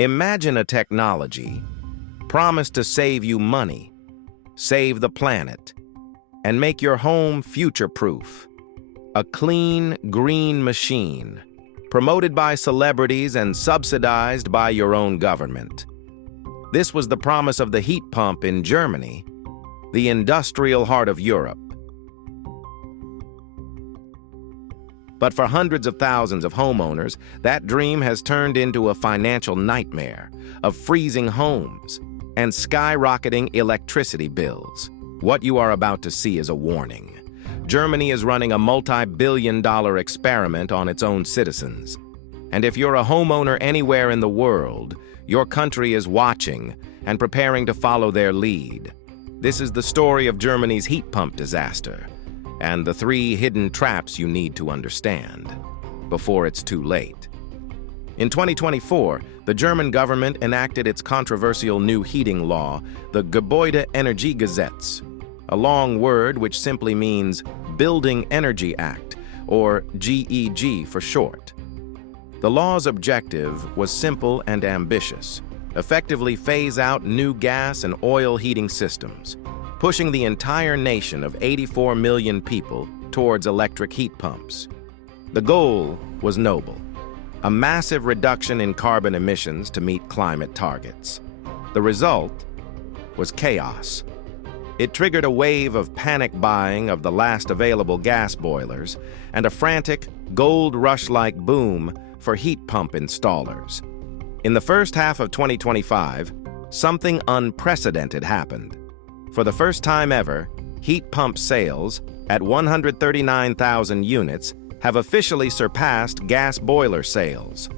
Imagine a technology promised to save you money, save the planet, and make your home future-proof. A clean, green machine, promoted by celebrities and subsidized by your own government. This was the promise of the heat pump in Germany, the industrial heart of Europe. But for hundreds of thousands of homeowners, that dream has turned into a financial nightmare of freezing homes and skyrocketing electricity bills. What you are about to see is a warning. Germany is running a multi-billion-dollar experiment on its own citizens. And if you're a homeowner anywhere in the world, your country is watching and preparing to follow their lead. This is the story of Germany's heat pump disaster, and the 3 hidden traps you need to understand before it's too late. In 2024, the German government enacted its controversial new heating law, the Gebäudeenergiegesetz, a long word which simply means Building Energy Act, or GEG for short. The law's objective was simple and ambitious: effectively phase out new gas and oil heating systems, pushing the entire nation of 84 million people towards electric heat pumps. The goal was noble: a massive reduction in carbon emissions to meet climate targets. The result was chaos. It triggered a wave of panic buying of the last available gas boilers and a frantic, gold rush-like boom for heat pump installers. In the first half of 2025, something unprecedented happened. For the first time ever, heat pump sales, at 139,000 units, have officially surpassed gas boiler sales.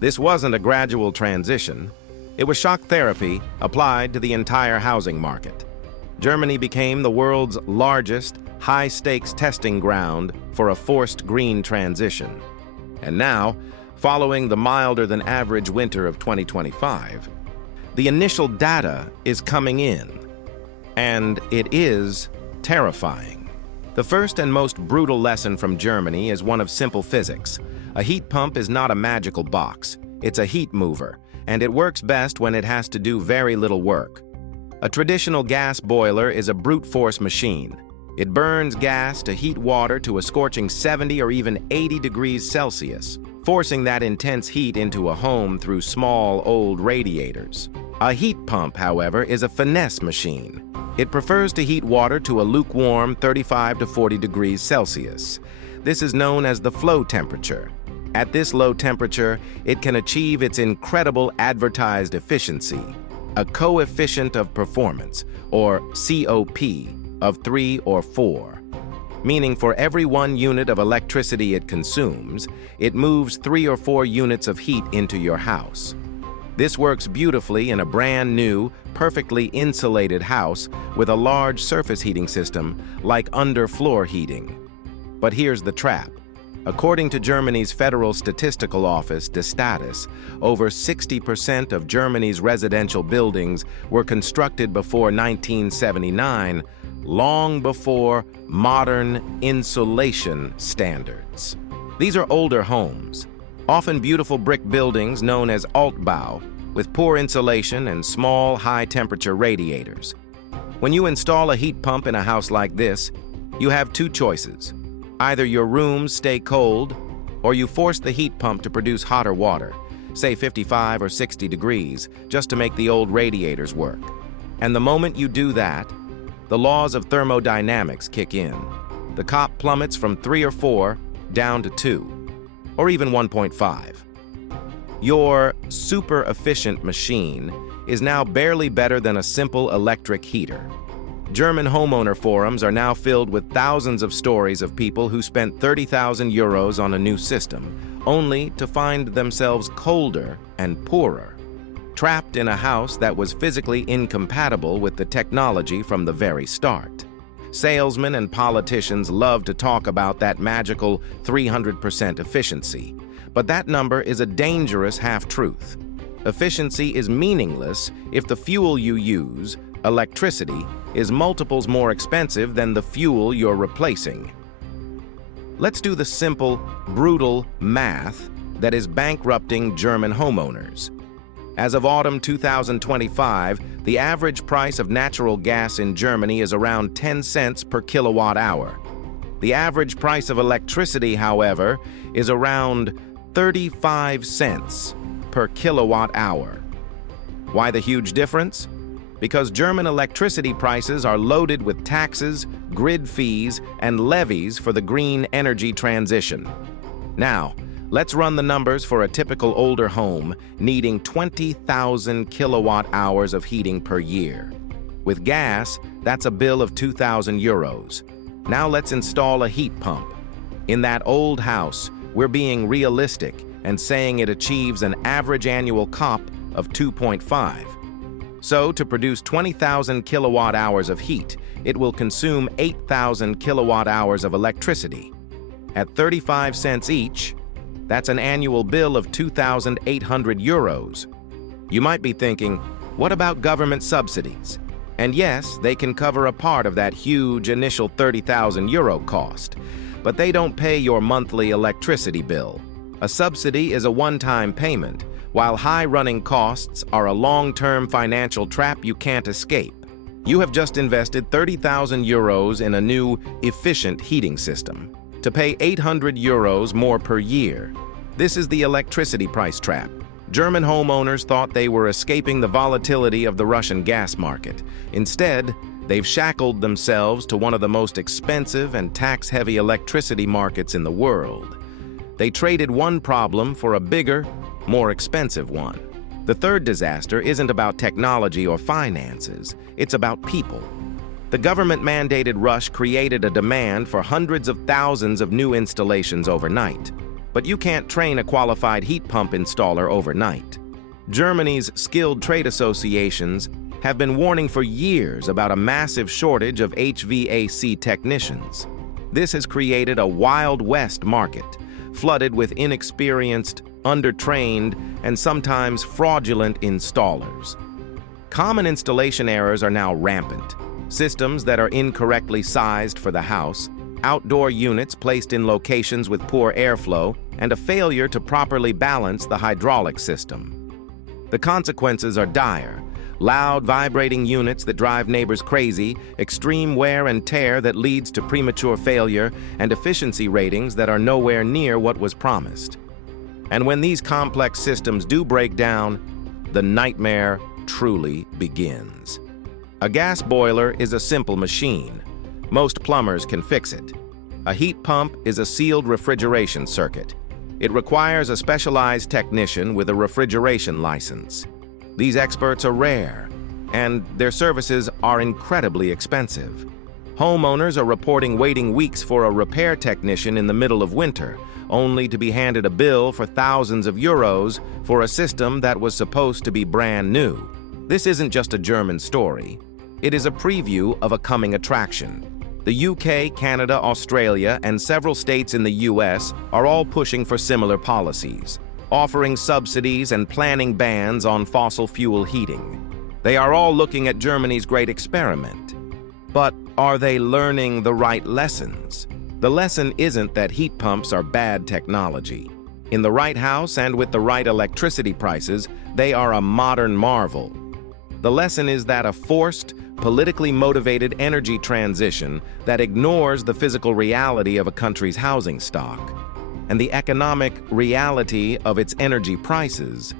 This wasn't a gradual transition. It was shock therapy applied to the entire housing market. Germany became the world's largest high-stakes testing ground for a forced green transition. And now, following the milder-than-average winter of 2025, the initial data is coming in, and it is terrifying. The first and most brutal lesson from Germany is one of simple physics. A heat pump is not a magical box. It's a heat mover, and it works best when it has to do very little work. A traditional gas boiler is a brute force machine. It burns gas to heat water to a scorching 70 or even 80 degrees Celsius, forcing that intense heat into a home through small, old radiators. A heat pump, however, is a finesse machine. It prefers to heat water to a lukewarm 35 to 40 degrees Celsius. This is known as the flow temperature. At this low temperature, it can achieve its incredible advertised efficiency, a coefficient of performance, or COP, of 3 or 4, meaning for every 1 unit of electricity it consumes, it moves 3 or 4 units of heat into your house. This works beautifully in a brand new, perfectly insulated house with a large surface heating system like underfloor heating. But here's the trap. According to Germany's Federal Statistical Office, Destatis, over 60% of Germany's residential buildings were constructed before 1979, long before modern insulation standards. These are older homes, often beautiful brick buildings known as Altbau, with poor insulation and small, high-temperature radiators. When you install a heat pump in a house like this, you have 2 choices. Either your rooms stay cold, or you force the heat pump to produce hotter water, say 55 or 60 degrees, just to make the old radiators work. And the moment you do that, the laws of thermodynamics kick in. The COP plummets from 3 or 4 down to 2, or even 1.5. Your super efficient machine is now barely better than a simple electric heater. German homeowner forums are now filled with thousands of stories of people who spent 30,000 euros on a new system, only to find themselves colder and poorer, trapped in a house that was physically incompatible with the technology from the very start. Salesmen and politicians love to talk about that magical 300% efficiency, but that number is a dangerous half-truth. Efficiency is meaningless if the fuel you use, electricity, is multiples more expensive than the fuel you're replacing. Let's do the simple, brutal math that is bankrupting German homeowners. As of autumn 2025, the average price of natural gas in Germany is around 10 cents per kilowatt hour. The average price of electricity, however, is around 35 cents per kilowatt hour. Why the huge difference? Because German electricity prices are loaded with taxes, grid fees, and levies for the green energy transition. Now, let's run the numbers for a typical older home needing 20,000 kilowatt hours of heating per year. With gas, that's a bill of 2,000 euros. Now let's install a heat pump. In that old house, we're being realistic and saying it achieves an average annual COP of 2.5. So, to produce 20,000 kilowatt hours of heat, it will consume 8,000 kilowatt hours of electricity. At 35 cents each, that's an annual bill of 2,800 euros. You might be thinking, what about government subsidies? And yes, they can cover a part of that huge initial 30,000 euro cost, but they don't pay your monthly electricity bill. A subsidy is a one-time payment, while high running costs are a long-term financial trap you can't escape. You have just invested 30,000 euros in a new, efficient heating system to pay 800 euros more per year. This is the electricity price trap. German homeowners thought they were escaping the volatility of the Russian gas market. Instead, they've shackled themselves to one of the most expensive and tax-heavy electricity markets in the world. They traded one problem for a bigger, more expensive one. The third disaster isn't about technology or finances, it's about people. The government-mandated rush created a demand for hundreds of thousands of new installations overnight. But you can't train a qualified heat pump installer overnight. Germany's skilled trade associations have been warning for years about a massive shortage of HVAC technicians. This has created a Wild West market, flooded with inexperienced, undertrained, and sometimes fraudulent installers. Common installation errors are now rampant. Systems that are incorrectly sized for the house, outdoor units placed in locations with poor airflow, and a failure to properly balance the hydraulic system. The consequences are dire. Loud, vibrating units that drive neighbors crazy, extreme wear and tear that leads to premature failure, and efficiency ratings that are nowhere near what was promised. And when these complex systems do break down, the nightmare truly begins. A gas boiler is a simple machine. Most plumbers can fix it. A heat pump is a sealed refrigeration circuit. It requires a specialized technician with a refrigeration license. These experts are rare, and their services are incredibly expensive. Homeowners are reporting waiting weeks for a repair technician in the middle of winter, only to be handed a bill for thousands of euros for a system that was supposed to be brand new. This isn't just a German story. It is a preview of a coming attraction. The UK, Canada, Australia, and several states in the US are all pushing for similar policies, offering subsidies and planning bans on fossil fuel heating. They are all looking at Germany's great experiment. But are they learning the right lessons? The lesson isn't that heat pumps are bad technology. In the right house and with the right electricity prices, they are a modern marvel. The lesson is that a forced, politically motivated energy transition that ignores the physical reality of a country's housing stock and the economic reality of its energy prices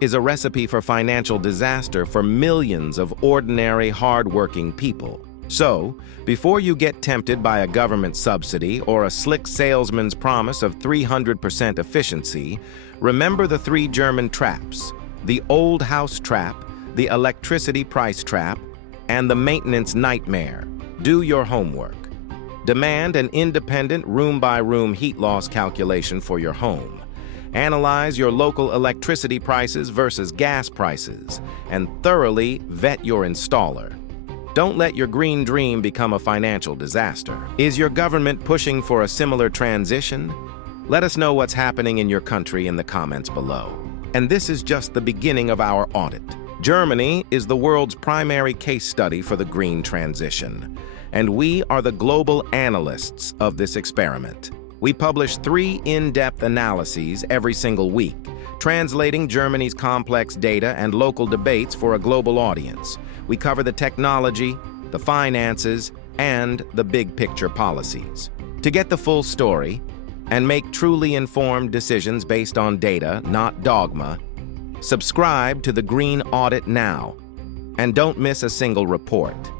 is a recipe for financial disaster for millions of ordinary, hard-working people. So, before you get tempted by a government subsidy or a slick salesman's promise of 300% efficiency, remember the three German traps: the old house trap, the electricity price trap, and the maintenance nightmare. Do your homework. Demand an independent room-by-room heat loss calculation for your home. Analyze your local electricity prices versus gas prices, and thoroughly vet your installer. Don't let your green dream become a financial disaster. Is your government pushing for a similar transition? Let us know what's happening in your country in the comments below. And this is just the beginning of our audit. Germany is the world's primary case study for the green transition, and we are the global analysts of this experiment. We publish 3 in-depth analyses every single week, translating Germany's complex data and local debates for a global audience. We cover the technology, the finances, and the big picture policies. To get the full story and make truly informed decisions based on data, not dogma, subscribe to the Green Audit now, and don't miss a single report.